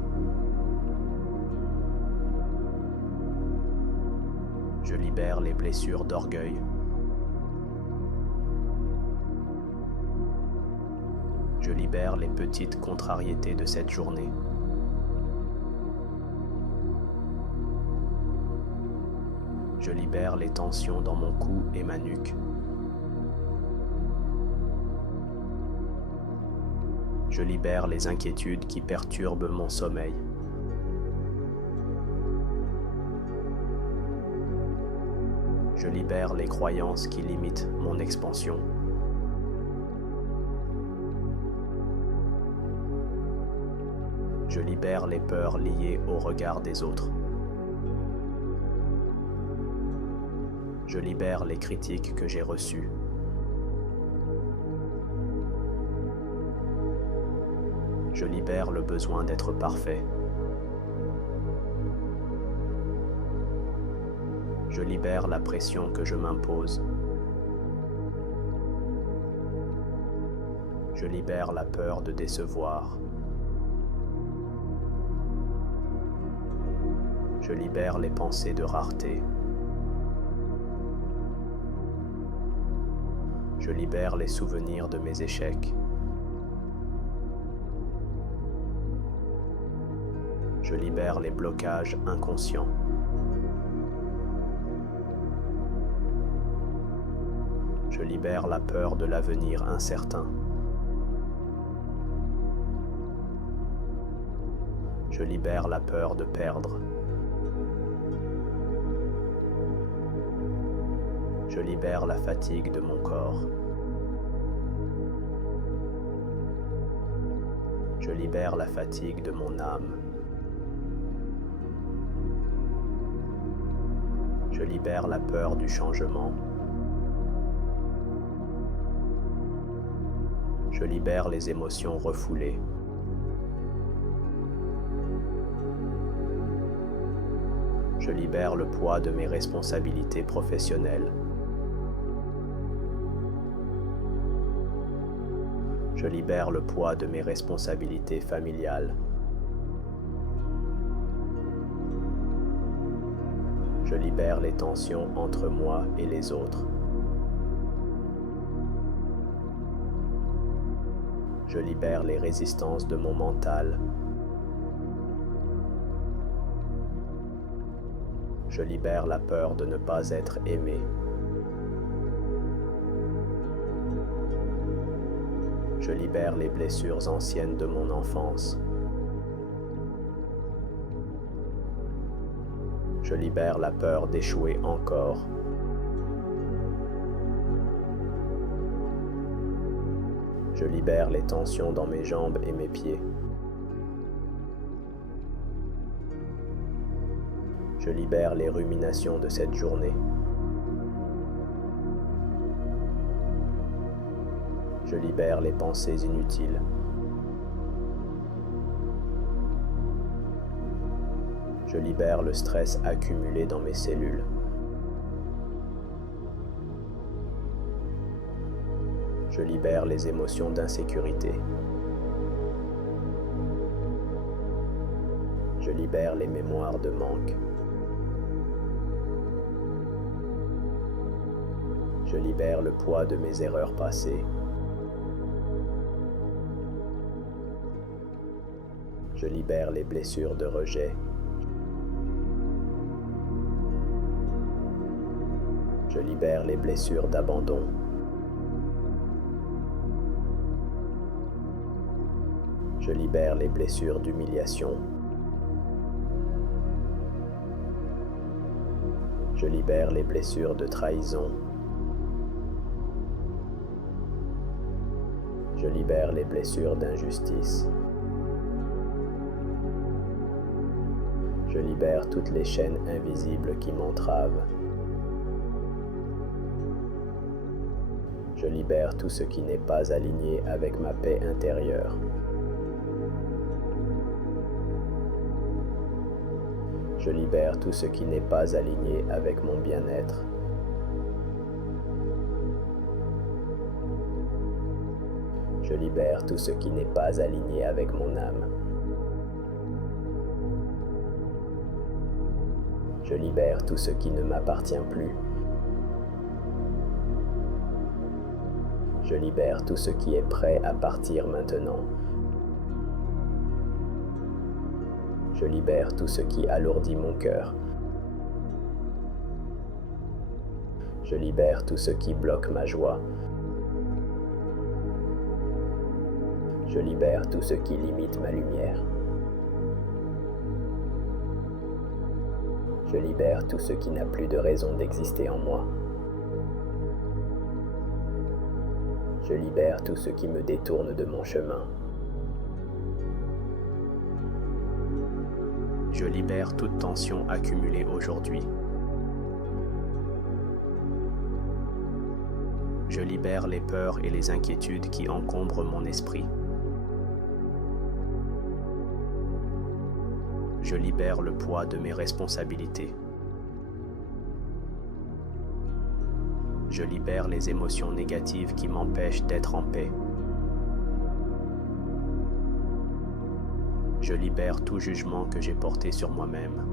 Je libère les blessures d'orgueil. Je libère les petites contrariétés de cette journée. Je libère les tensions dans mon cou et ma nuque. Je libère les inquiétudes qui perturbent mon sommeil. Je libère les croyances qui limitent mon expansion. Je libère les peurs liées au regard des autres. Je libère les critiques que j'ai reçues. Je libère le besoin d'être parfait. Je libère la pression que je m'impose. Je libère la peur de décevoir. Je libère les pensées de rareté. Je libère les souvenirs de mes échecs. Je libère les blocages inconscients. Je libère la peur de l'avenir incertain. Je libère la peur de perdre. Je libère la fatigue de mon corps. Je libère la fatigue de mon âme. Je libère la peur du changement. Je libère les émotions refoulées. Je libère le poids de mes responsabilités professionnelles. Je libère le poids de mes responsabilités familiales. Je libère les tensions entre moi et les autres. Je libère les résistances de mon mental. Je libère la peur de ne pas être aimé. Je libère les blessures anciennes de mon enfance. Je libère la peur d'échouer encore. Je libère les tensions dans mes jambes et mes pieds. Je libère les ruminations de cette journée. Je libère les pensées inutiles. Je libère le stress accumulé dans mes cellules. Je libère les émotions d'insécurité. Je libère les mémoires de manque. Je libère le poids de mes erreurs passées. Je libère les blessures de rejet. Je libère les blessures d'abandon. Je libère les blessures d'humiliation. Je libère les blessures de trahison. Je libère les blessures d'injustice. Je libère toutes les chaînes invisibles qui m'entravent. Je libère tout ce qui n'est pas aligné avec ma paix intérieure. Je libère tout ce qui n'est pas aligné avec mon bien-être. Je libère tout ce qui n'est pas aligné avec mon âme. Je libère tout ce qui ne m'appartient plus. Je libère tout ce qui est prêt à partir maintenant. Je libère tout ce qui alourdit mon cœur. Je libère tout ce qui bloque ma joie. Je libère tout ce qui limite ma lumière. Je libère tout ce qui n'a plus de raison d'exister en moi. Je libère tout ce qui me détourne de mon chemin. Je libère toute tension accumulée aujourd'hui. Je libère les peurs et les inquiétudes qui encombrent mon esprit. Je libère le poids de mes responsabilités. Je libère les émotions négatives qui m'empêchent d'être en paix. Je libère tout jugement que j'ai porté sur moi-même.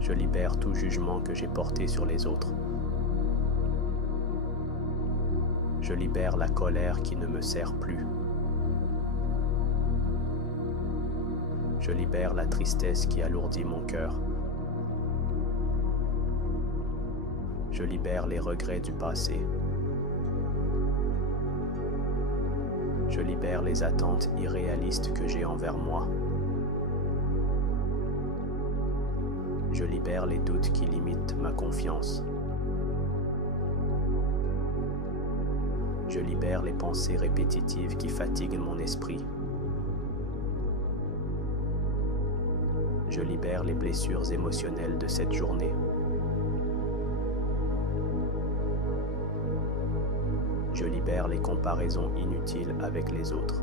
Je libère tout jugement que j'ai porté sur les autres. Je libère la colère qui ne me sert plus. Je libère la tristesse qui alourdit mon cœur. Je libère les regrets du passé. Je libère les attentes irréalistes que j'ai envers moi. Je libère les doutes qui limitent ma confiance. Je libère les pensées répétitives qui fatiguent mon esprit. Je libère les blessures émotionnelles de cette journée. Je libère les comparaisons inutiles avec les autres.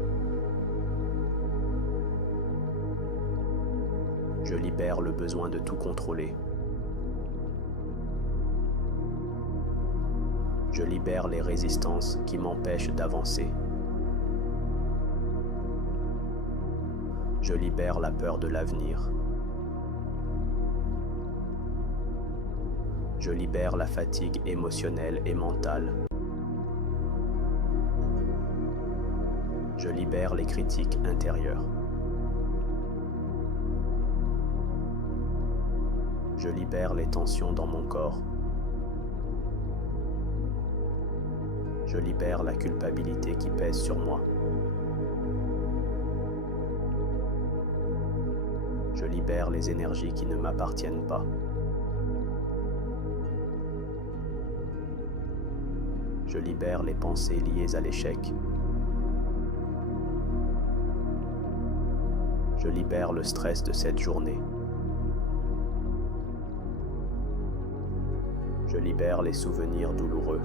Je libère le besoin de tout contrôler. Je libère les résistances qui m'empêchent d'avancer. Je libère la peur de l'avenir. Je libère la fatigue émotionnelle et mentale. Je libère les critiques intérieures. Je libère les tensions dans mon corps. Je libère la culpabilité qui pèse sur moi. Je libère les énergies qui ne m'appartiennent pas. Je libère les pensées liées à l'échec. Je libère le stress de cette journée. Je libère les souvenirs douloureux.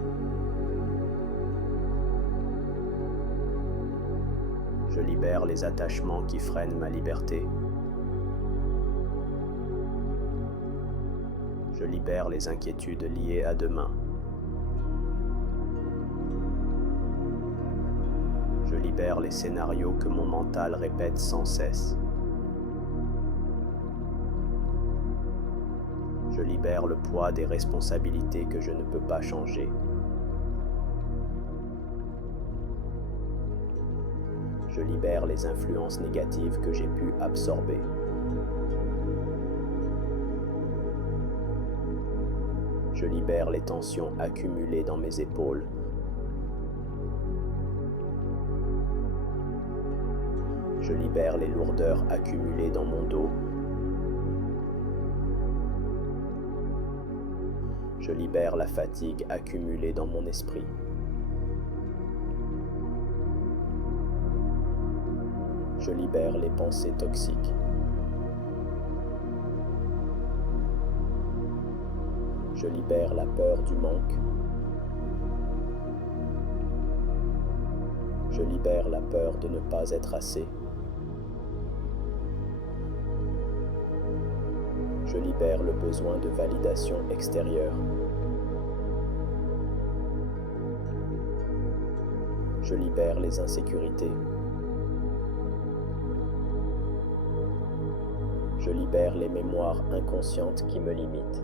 Je libère les attachements qui freinent ma liberté. Je libère les inquiétudes liées à demain. Je libère les scénarios que mon mental répète sans cesse. Je libère le poids des responsabilités que je ne peux pas changer. Je libère les influences négatives que j'ai pu absorber. Je libère les tensions accumulées dans mes épaules. Je libère les lourdeurs accumulées dans mon dos. Je libère la fatigue accumulée dans mon esprit. Je libère les pensées toxiques. Je libère la peur du manque. Je libère la peur de ne pas être assez. Je libère le besoin de validation extérieure. Je libère les insécurités. Je libère les mémoires inconscientes qui me limitent.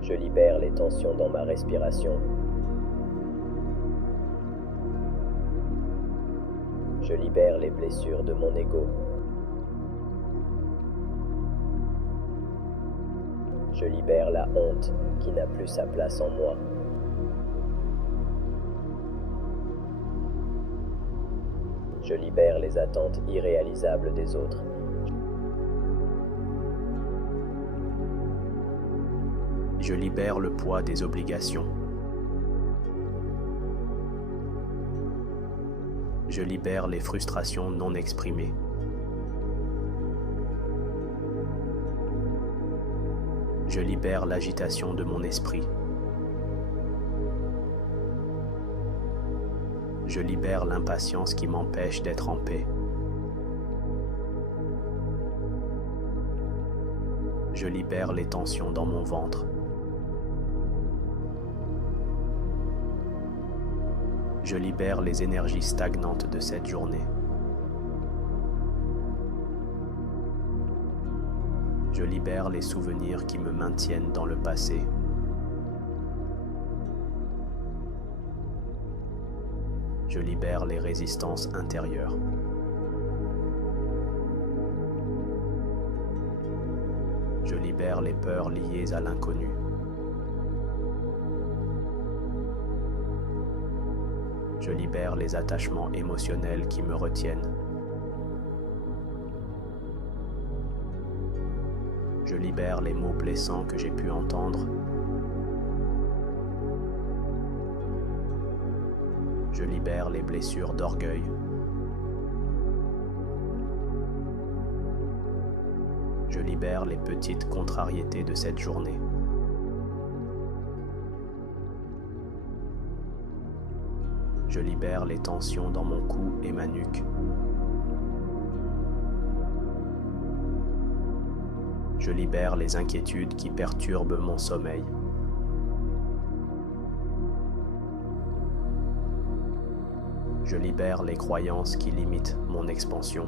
Je libère les tensions dans ma respiration. Je libère les blessures de mon ego. Je libère la honte qui n'a plus sa place en moi. Je libère les attentes irréalisables des autres. Je libère le poids des obligations. Je libère les frustrations non exprimées. Je libère l'agitation de mon esprit. Je libère l'impatience qui m'empêche d'être en paix. Je libère les tensions dans mon ventre. Je libère les énergies stagnantes de cette journée. Je libère les souvenirs qui me maintiennent dans le passé. Je libère les résistances intérieures. Je libère les peurs liées à l'inconnu. Je libère les attachements émotionnels qui me retiennent. Je libère les mots blessants que j'ai pu entendre. Je libère les blessures d'orgueil. Je libère les petites contrariétés de cette journée. Je libère les tensions dans mon cou et ma nuque. Je libère les inquiétudes qui perturbent mon sommeil. Je libère les croyances qui limitent mon expansion.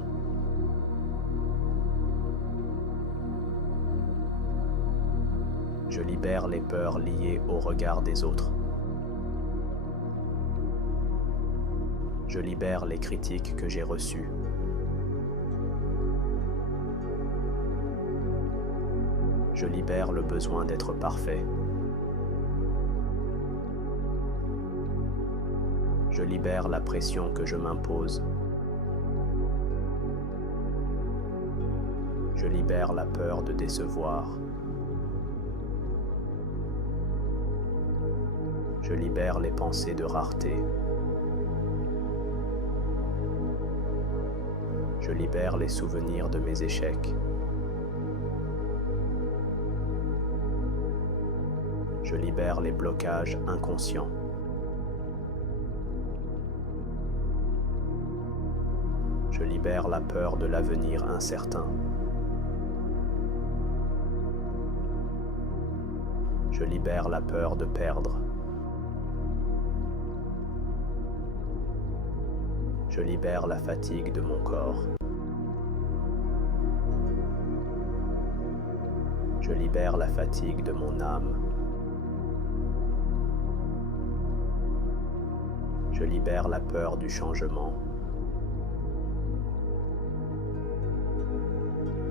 Je libère les peurs liées au regard des autres. Je libère les critiques que j'ai reçues. Je libère le besoin d'être parfait. Je libère la pression que je m'impose. Je libère la peur de décevoir. Je libère les pensées de rareté. Je libère les souvenirs de mes échecs. Je libère les blocages inconscients. Je libère la peur de l'avenir incertain. Je libère la peur de perdre. Je libère la fatigue de mon corps. Je libère la fatigue de mon âme. Je libère la peur du changement.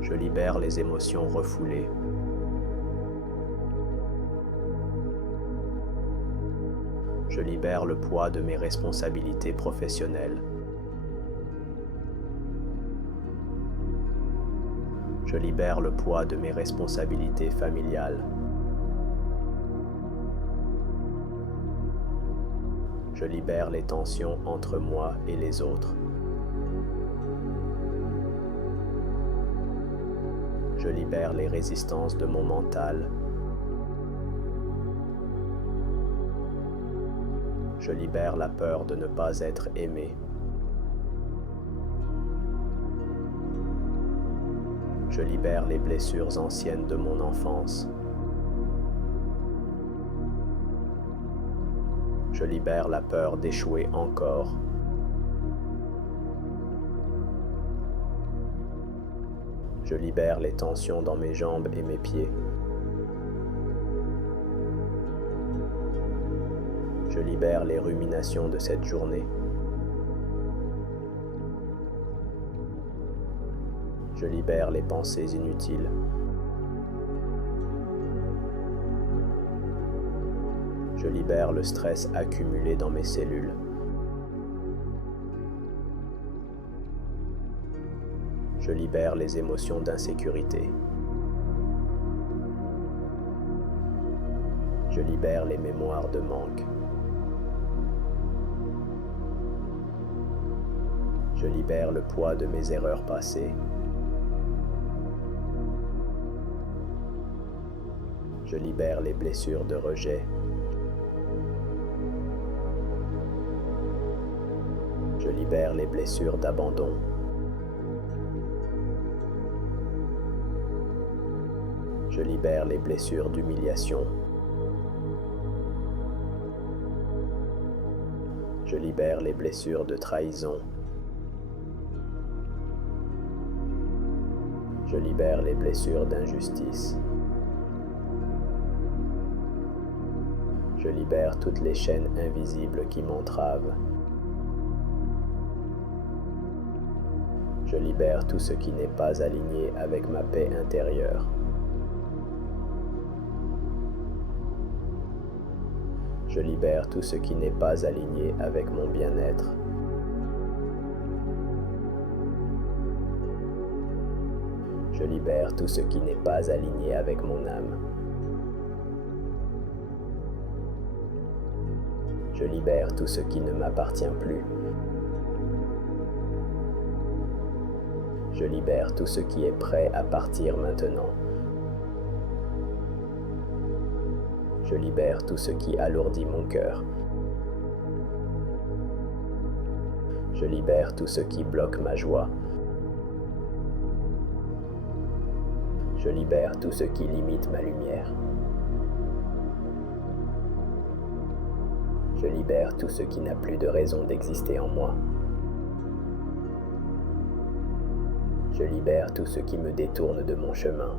Je libère les émotions refoulées. Je libère le poids de mes responsabilités professionnelles. Je libère le poids de mes responsabilités familiales. Je libère les tensions entre moi et les autres. Je libère les résistances de mon mental. Je libère la peur de ne pas être aimé. Je libère les blessures anciennes de mon enfance. Je libère la peur d'échouer encore. Je libère les tensions dans mes jambes et mes pieds. Je libère les ruminations de cette journée. Je libère les pensées inutiles. Je libère le stress accumulé dans mes cellules. Je libère les émotions d'insécurité. Je libère les mémoires de manque. Je libère le poids de mes erreurs passées. Je libère les blessures de rejet. Je libère les blessures d'abandon. Je libère les blessures d'humiliation. Je libère les blessures de trahison. Je libère les blessures d'injustice. Je libère toutes les chaînes invisibles qui m'entravent. Je libère tout ce qui n'est pas aligné avec ma paix intérieure. Je libère tout ce qui n'est pas aligné avec mon bien-être. Je libère tout ce qui n'est pas aligné avec mon âme. Je libère tout ce qui ne m'appartient plus. Je libère tout ce qui est prêt à partir maintenant. Je libère tout ce qui alourdit mon cœur. Je libère tout ce qui bloque ma joie. Je libère tout ce qui limite ma lumière. Je libère tout ce qui n'a plus de raison d'exister en moi. Je libère tout ce qui me détourne de mon chemin.